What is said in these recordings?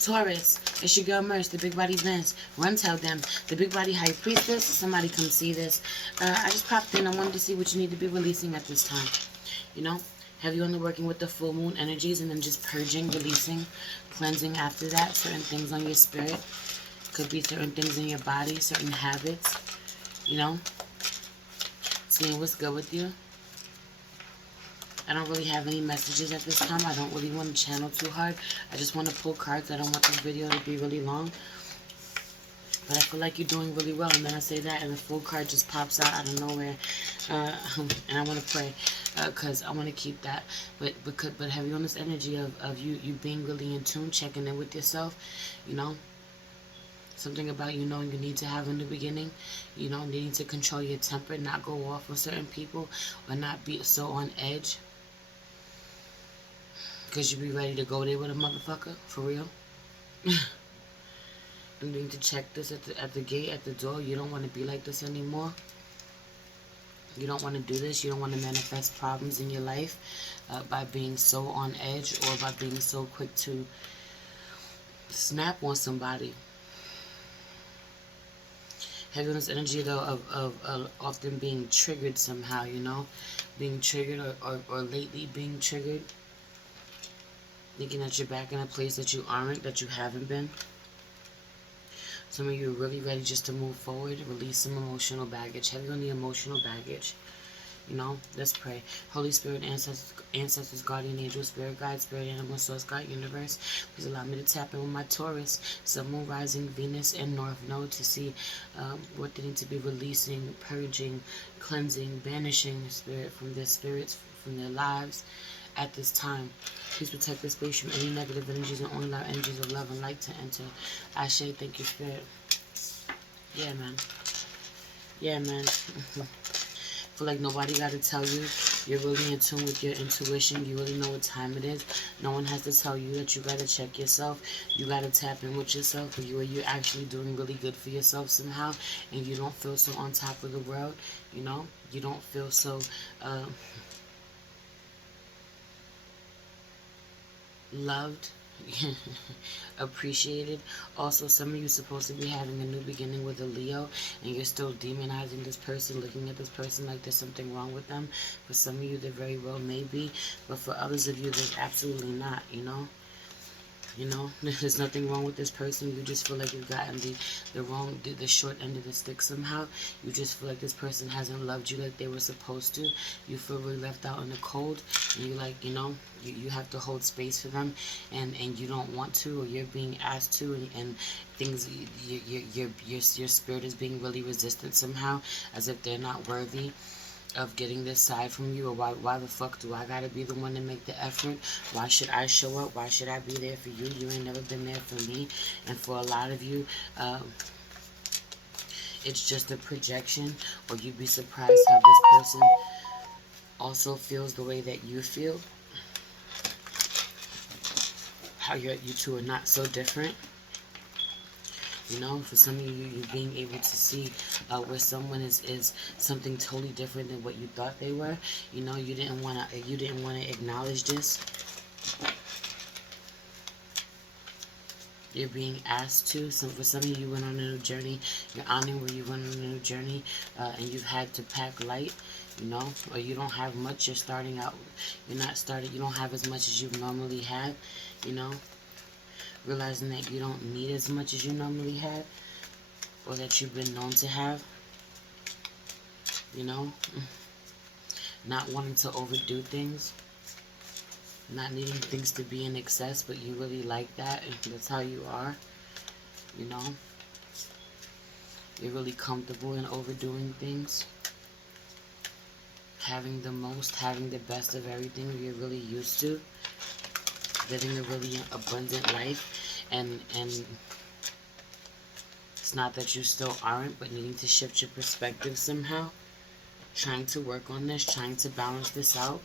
Taurus, it's your girl Merch, the Big Body Vince. Run tell them, the Big Body High Priestess. Somebody come see this. I just popped in. I wanted to see what you need to be releasing at this time. You know, have you only working with the full moon energies and then just purging, releasing, cleansing after that? Certain things on your spirit. Could be certain things in your body, certain habits. You know, seeing what's good with you. I don't really have any messages at this time. I don't really want to channel too hard. I just want to pull cards. I don't want this video to be really long. But I feel like you're doing really well. And then I say that and the full card just pops out of nowhere. And I want to pray because I want to keep that. But have you on this energy of you being really in tune, checking in with yourself, you know? Something about you knowing you need to have in the beginning, you know, needing to control your temper, not go off with certain people, or not be so on edge. Because you be ready to go there with a motherfucker, for real. You need to check this at the gate, at the door. You don't want to be like this anymore. You don't want to do this. You don't want to manifest problems in your life by being so on edge or by being so quick to snap on somebody. Having this energy, though, of often being triggered somehow, you know? Being triggered or lately being triggered. Thinking that you're back in a place that you aren't, that you haven't been. Some of you are really ready just to move forward, release some emotional baggage. Heavy on the emotional baggage. You know, let's pray. Holy Spirit, ancestors, guardian angel, spirit guide, spirit animal, source guide, universe. Please allow me to tap in with my Taurus, sun, moon, rising, Venus, and North Node to see what they need to be releasing, purging, cleansing, banishing spirit from their spirits, from their lives at this time. Please protect this space from any negative energies and only allow energies of love and light to enter. Ashe, thank you, Spirit. Yeah, man. Yeah, man. Feel like nobody got to tell you. You're really in tune with your intuition. You really know what time it is. No one has to tell you that you got to check yourself. You got to tap in with yourself. Or you're actually doing really good for yourself somehow. And you don't feel so on top of the world. You know? You don't feel so... loved, appreciated. Also, some of you are supposed to be having a new beginning with a Leo, and you're still demonizing this person, looking at this person like there's something wrong with them. For some of you, there very well may be, but for others of you, there's absolutely not, you know? You know, there's nothing wrong with this person. You just feel like you've gotten the short end of the stick somehow. You just feel like this person hasn't loved you like they were supposed to. You feel really left out in the cold. And you like, you know, you have to hold space for them. And you don't want to, or you're being asked to. And things, your spirit is being really resistant somehow. As if they're not worthy of getting this side from you, or why the fuck do I gotta be the one to make the effort? Why should I show up? Why should I be there for you? You ain't never been there for me. And for a lot of you, it's just a projection, or you'd be surprised how this person also feels the way that you feel. How you two are not so different. You know, for some of you, you being able to see where someone is something totally different than what you thought they were. You know, you didn't want to acknowledge this. You're being asked to. For some of you, you went on a new journey. You're honoring where you went on a new journey, and you've had to pack light. You know, or you don't have much. You're starting out. You don't have as much as you normally have. You know. Realizing that you don't need as much as you normally have, or that you've been known to have, you know, not wanting to overdo things, not needing things to be in excess, but you really like that, and that's how you are, you know, you're really comfortable in overdoing things, having the most, having the best of everything you're really used to, living a really abundant life, and it's not that you still aren't, but needing to shift your perspective somehow, trying to work on this, trying to balance this out.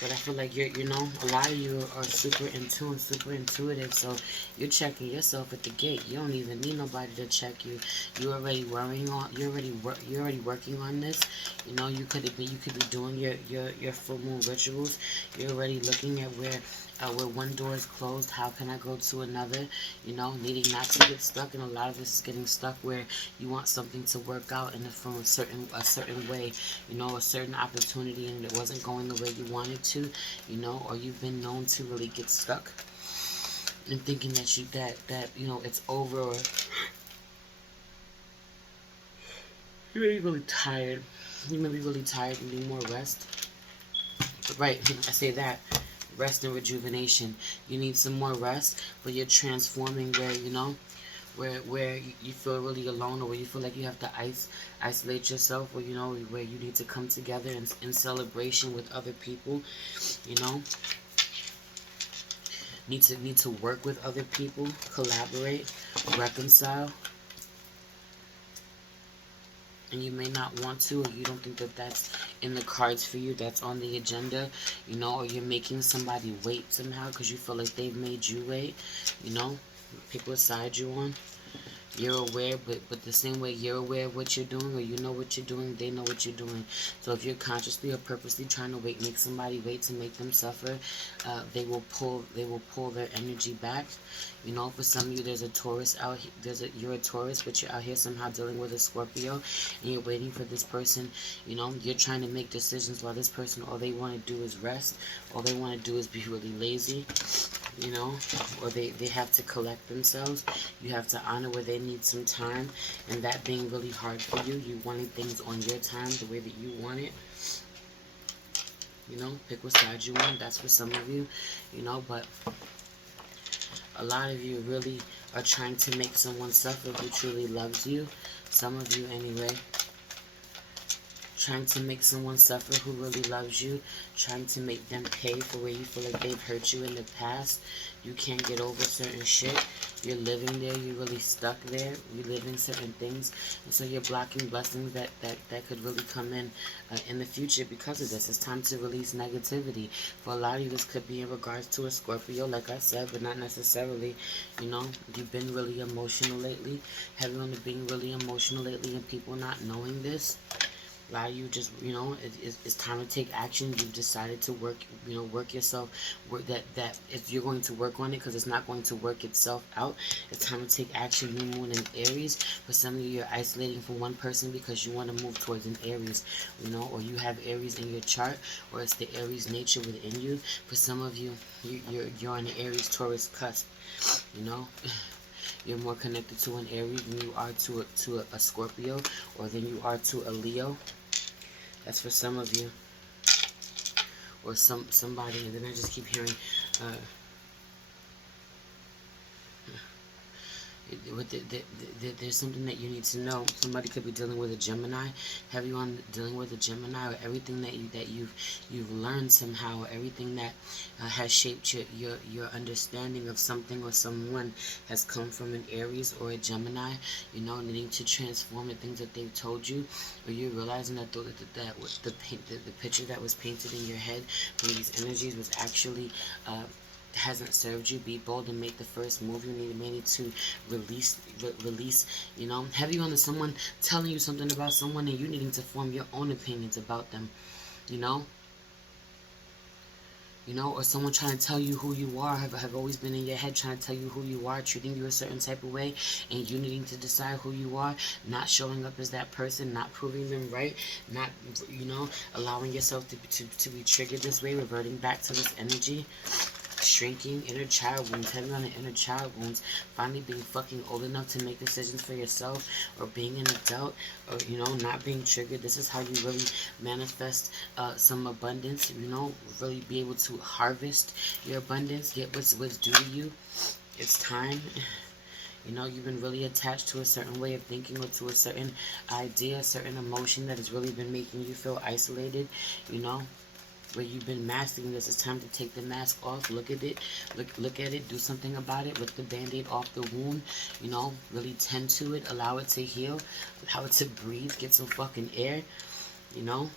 But I feel like you know, a lot of you are super in tune, super intuitive, so you're checking yourself at the gate. You don't even need nobody to check you. You're already you're already working on this. You know, you could be doing your full moon rituals. You're already looking at where where one door is closed, how can I go to another? You know, needing not to get stuck, and a lot of this is getting stuck where you want something to work out and from a certain way, you know, a certain opportunity, and it wasn't going the way you wanted to, you know, or you've been known to really get stuck and thinking that you know it's over, or you may be really tired. You may be really tired and need more rest. Right, I say that. Rest and rejuvenation. You need some more rest, but you're transforming where, you know, where you feel really alone, or where you feel like you have to isolate yourself, or, you know, where you need to come together in celebration with other people, you know. Need to work with other people, collaborate, reconcile. And you may not want to, or you don't think that that's in the cards for you, that's on the agenda, you know, or you're making somebody wait somehow because you feel like they've made you wait, you know, pick what side you're on. You're aware, but the same way you're aware of what you're doing, or you know what you're doing, they know what you're doing. So if you're consciously or purposely trying to make somebody wait to make them suffer, they will pull their energy back. You know, for some of you, there's a Taurus out here. You're a Taurus, but you're out here somehow dealing with a Scorpio, and you're waiting for this person. You know, you're trying to make decisions while this person, all they want to do is rest. All they want to do is be really lazy. You know, or they have to collect themselves. You have to honor where they need some time, and that being really hard for you. You wanting things on your time, the way that you want it. You know, pick what side you want. That's for some of you, you know, but a lot of you really are trying to make someone suffer who truly loves you. Some of you anyway. Trying to make someone suffer who really loves you. Trying to make them pay for where you feel like they've hurt you in the past. You can't get over certain shit. You're living there. You're really stuck there. Reliving certain things. And so you're blocking blessings that could really come in the future because of this. It's time to release negativity. For a lot of you, this could be in regards to a Scorpio, like I said, but not necessarily. You know, you've been really emotional lately. Heavy on the being really emotional lately, and people not knowing this. A lot of you just, you know, it's time to take action. You've decided to work, you know, work yourself. Work that if you're going to work on it, because it's not going to work itself out. It's time to take action. New moon in Aries. For some of you, you're isolating from one person because you want to move towards an Aries, you know, or you have Aries in your chart, or it's the Aries nature within you. For some of you, you're on the Aries Taurus cusp, you know. You're more connected to an Aries than you are to a Scorpio, or than you are to a Leo. That's for some of you, or somebody. And then I just keep hearing there's something that you need to know. Somebody could be dealing with a Gemini. Have you on dealing with a Gemini, or everything that you've learned somehow, or everything that has shaped your understanding of something or someone has come from an Aries or a Gemini. You know, needing to transform the things that they've told you, or you're realizing that the picture that was painted in your head from these energies was actually hasn't served you. Be bold and make the first move. You need to release, you know. Have you on to someone telling you something about someone, and you needing to form your own opinions about them, you know. You know, or someone trying to tell you who you are, have always been in your head trying to tell you who you are, treating you a certain type of way, and you needing to decide who you are, not showing up as that person, not proving them right, not, you know, allowing yourself to be triggered this way, reverting back to this energy. Shrinking, inner child wounds, heavy on the inner child wounds, finally being fucking old enough to make decisions for yourself, or being an adult, or, you know, not being triggered. This is how you really manifest some abundance, you know, really be able to harvest your abundance, get what's due to you. It's time. You know, you've been really attached to a certain way of thinking, or to a certain idea, a certain emotion that has really been making you feel isolated, you know. Where you've been masking this, it's time to take the mask off. Look at it, look at it, do something about it. Rip the band-aid off the wound, you know, really tend to it, allow it to heal, allow it to breathe, get some fucking air, you know.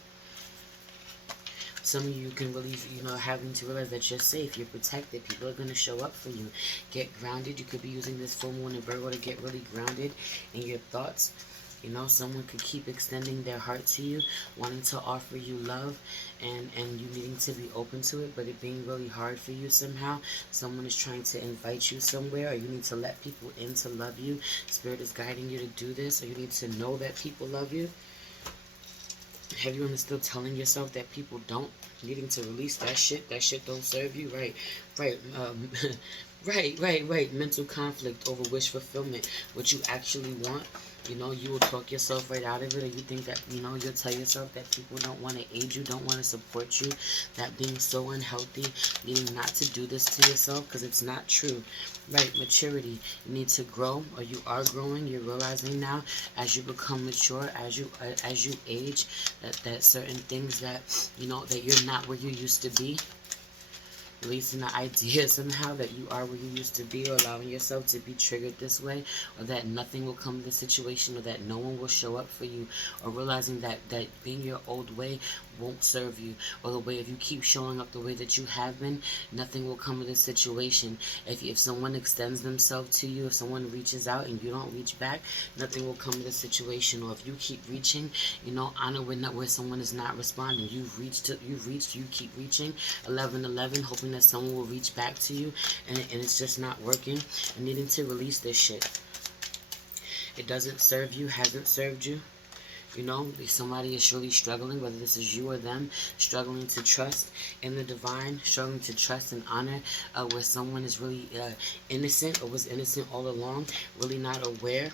Some of you can really, you know, having to realize that you're safe, you're protected, people are going to show up for you. Get grounded. You could be using this full moon in Virgo to get really grounded in your thoughts. You know, someone could keep extending their heart to you, wanting to offer you love, and you needing to be open to it, but it being really hard for you somehow. Someone is trying to invite you somewhere, or you need to let people in to love you. Spirit is guiding you to do this, or you need to know that people love you. Everyone is still telling yourself that people don't, needing to release that shit. That shit don't serve you. Right. Right. Mental conflict over wish fulfillment. What you actually want. You know, you will talk yourself right out of it, or you think that, you know, you'll tell yourself that people don't want to aid you, don't want to support you, that being so unhealthy, needing not to do this to yourself, because it's not true. Right, maturity. You need to grow, or you are growing. You're realizing now, as you become mature, as you age, that certain things that, you know, that you're not where you used to be. Releasing the idea somehow that you are where you used to be, or allowing yourself to be triggered this way, or that nothing will come to the situation, or that no one will show up for you, or realizing that being your old way won't serve you, or the way, if you keep showing up the way that you have been, nothing will come to the situation. If someone extends themselves to you, if someone reaches out and you don't reach back, nothing will come to the situation. Or if you keep reaching, you know, honor where someone is not responding. You've reached, you keep reaching. 1111, hoping that someone will reach back to you, and it's just not working, and needing to release this shit. It doesn't serve you, hasn't served you. You know, somebody is surely struggling, whether this is you or them, struggling to trust in the divine, struggling to trust and honor, where someone is really innocent, or was innocent all along, really not aware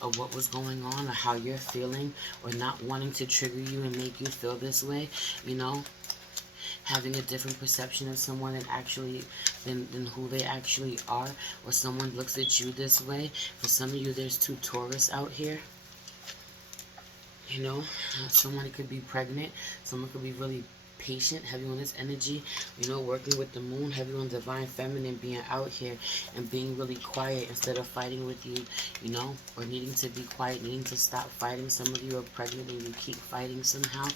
of what was going on, or how you're feeling, or not wanting to trigger you and make you feel this way. You know, having a different perception of someone than who they actually are, or someone looks at you this way. For some of you, there's 2 Taurus out here. You know, someone could be pregnant, someone could be really patient, heavy on this energy, you know, working with the moon, heavy on divine feminine, being out here and being really quiet instead of fighting with you, you know, or needing to be quiet, needing to stop fighting. Some of you are pregnant and you keep fighting somehow,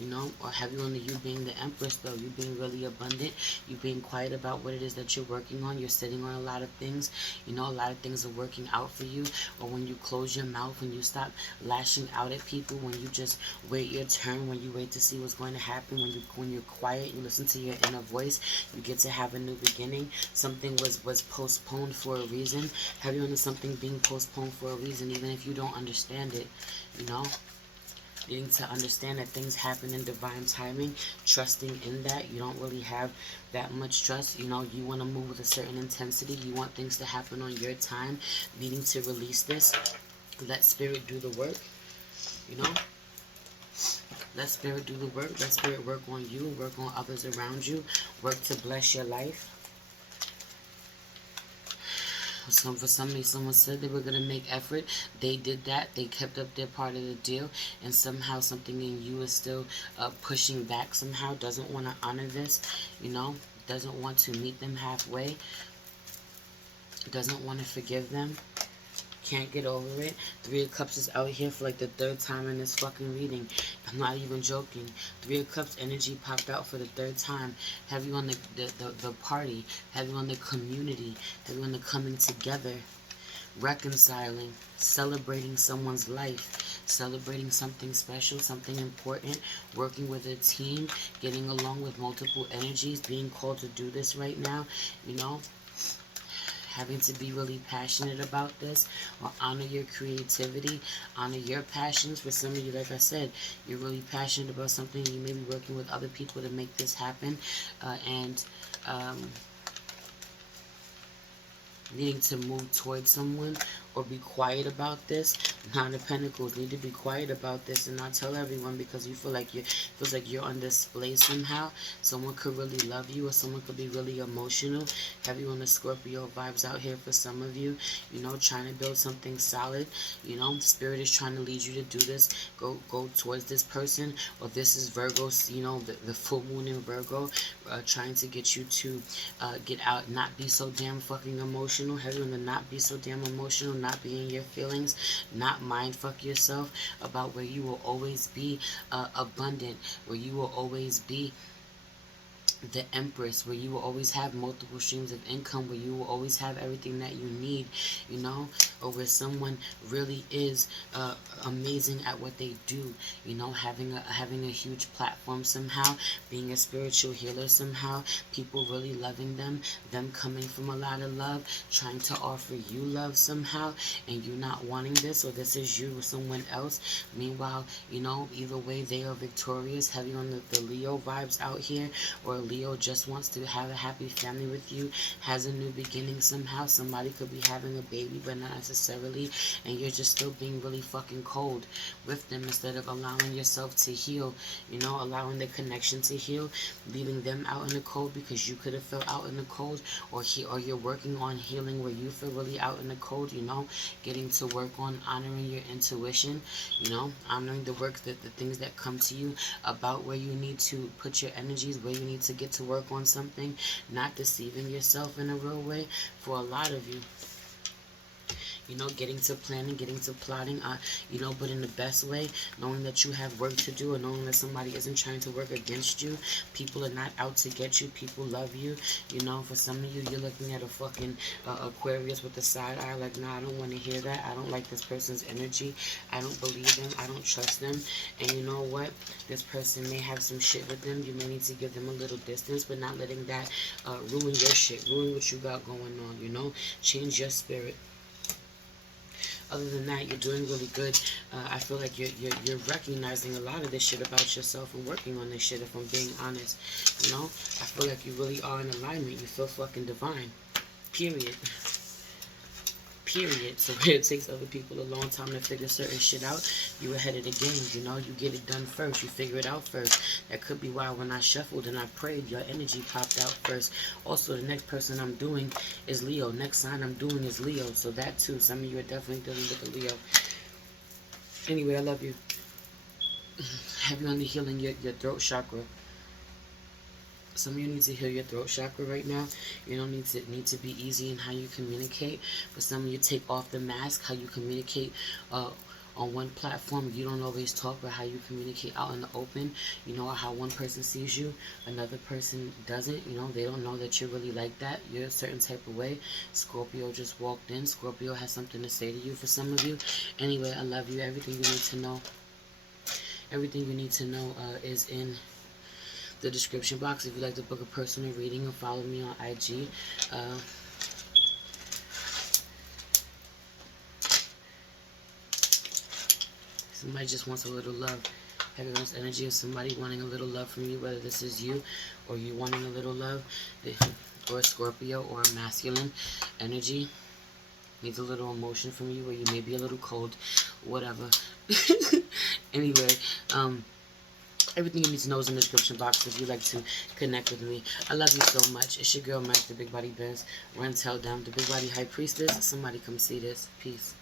you know, or heavy on you being the empress, though, you being really abundant, you being quiet about what it is that you're working on. You're sitting on a lot of things, you know, a lot of things are working out for you. Or when you close your mouth, when you stop lashing out at people, when you just wait your turn, when you wait to see what's going to happen, when you're quiet, you listen to your inner voice, you get to have a new beginning. Something was postponed for a reason. Have you under something being postponed for a reason, even if you don't understand it, you know? Needing to understand that things happen in divine timing, trusting in that. You don't really have that much trust. You know, you want to move with a certain intensity. You want things to happen on your time. Needing to release this. Let spirit do the work, you know? Let spirit do the work. Let spirit work on you, work on others around you, work to bless your life. For somebody, someone said they were going to make effort. They did that. They kept up their part of the deal. And somehow something in you is still pushing back somehow. Doesn't want to honor this, you know. Doesn't want to meet them halfway. Doesn't want to forgive them. Can't get over it. 3 of Cups is out here for like the 3rd time in this fucking reading. I'm not even joking. 3 of Cups energy popped out for the 3rd time. Heavy on the party. Heavy on the community. Heavy on the coming together. Reconciling. Celebrating someone's life. Celebrating something special, something important. Working with a team. Getting along with multiple energies. Being called to do this right now. You know, having to be really passionate about this, or honor your creativity, honor your passions. For some of you, like I said, you're really passionate about something. You may be working with other people to make this happen, and needing to move towards someone, or be quiet about this. 9 of Pentacles, need to be quiet about this and not tell everyone, because you feel like feels like you're on display somehow. Someone could really love you, or someone could be really emotional. Have you on the Scorpio vibes out here for some of you, you know, trying to build something solid. You know, Spirit is trying to lead you to do this. Go towards this person. Or this is Virgo, you know, the full moon in Virgo, trying to get you to get out, not be so damn fucking emotional. Have you on the not be so damn emotional, not be in your feelings, not mind fuck yourself about where you will always be abundant, where you will always be the Empress, where you will always have multiple streams of income, where you will always have everything that you need, you know, or where someone really is amazing at what they do, you know, having a huge platform somehow, being a spiritual healer somehow, people really loving them coming from a lot of love, trying to offer you love somehow, and you not wanting this, or this is you with someone else. Meanwhile, you know, either way, they are victorious, heavy on the Leo vibes out here, or Leo just wants to have a happy family with you, has a new beginning somehow. Somebody could be having a baby, but not necessarily, and you're just still being really fucking cold with them instead of allowing yourself to heal, you know, allowing the connection to heal, leaving them out in the cold because you could have felt out in the cold, or you're working on healing where you feel really out in the cold, you know, getting to work on honoring your intuition, you know, honoring the work, the things that come to you about where you need to put your energies, where you need to get to work on something, not deceiving yourself in a real way for a lot of you. You know, getting to planning, getting to plotting, you know, but in the best way, knowing that you have work to do, and knowing that somebody isn't trying to work against you. People are not out to get you. People love you. You know, for some of you, you're looking at a fucking Aquarius with a side eye, like, nah, I don't want to hear that. I don't like this person's energy. I don't believe them. I don't trust them. And you know what? This person may have some shit with them. You may need to give them a little distance, but not letting that ruin your shit, ruin what you got going on, you know? Change your spirit. Other than that, you're doing really good. I feel like you're recognizing a lot of this shit about yourself and working on this shit, if I'm being honest. You know? I feel like you really are in alignment. You feel fucking divine. Period. Period. So it takes other people a long time to figure certain shit out, you ahead of the game, you know? You get it done first. You figure it out first. That could be why when I shuffled and I prayed, your energy popped out first. Also, the next person I'm doing is Leo. Next sign I'm doing is Leo. So that too. Some of you are definitely dealing with a Leo. Anyway, I love you. Have you on the healing your throat chakra. Some of you need to heal your throat chakra right now. You don't need to be easy in how you communicate. But some of you take off the mask, how you communicate on one platform. You don't always talk about how you communicate out in the open. You know how one person sees you, another person doesn't. You know, they don't know that you're really like that. You're a certain type of way. Scorpio just walked in. Scorpio has something to say to you for some of you. Anyway, I love you. Everything you need to know. Everything you need to know is in the description box. If you'd like to book a personal reading or follow me on IG, somebody just wants a little love. Having this energy of somebody wanting a little love from you, whether this is you or you wanting a little love, or a Scorpio or a masculine energy needs a little emotion from you, or you may be a little cold, whatever. Anyway, everything you need to know is in the description box if you'd like to connect with me. I love you so much. It's your girl, Mac, the Big Body Benz. Runs held down. The Big Body High Priestess. Somebody come see this. Peace.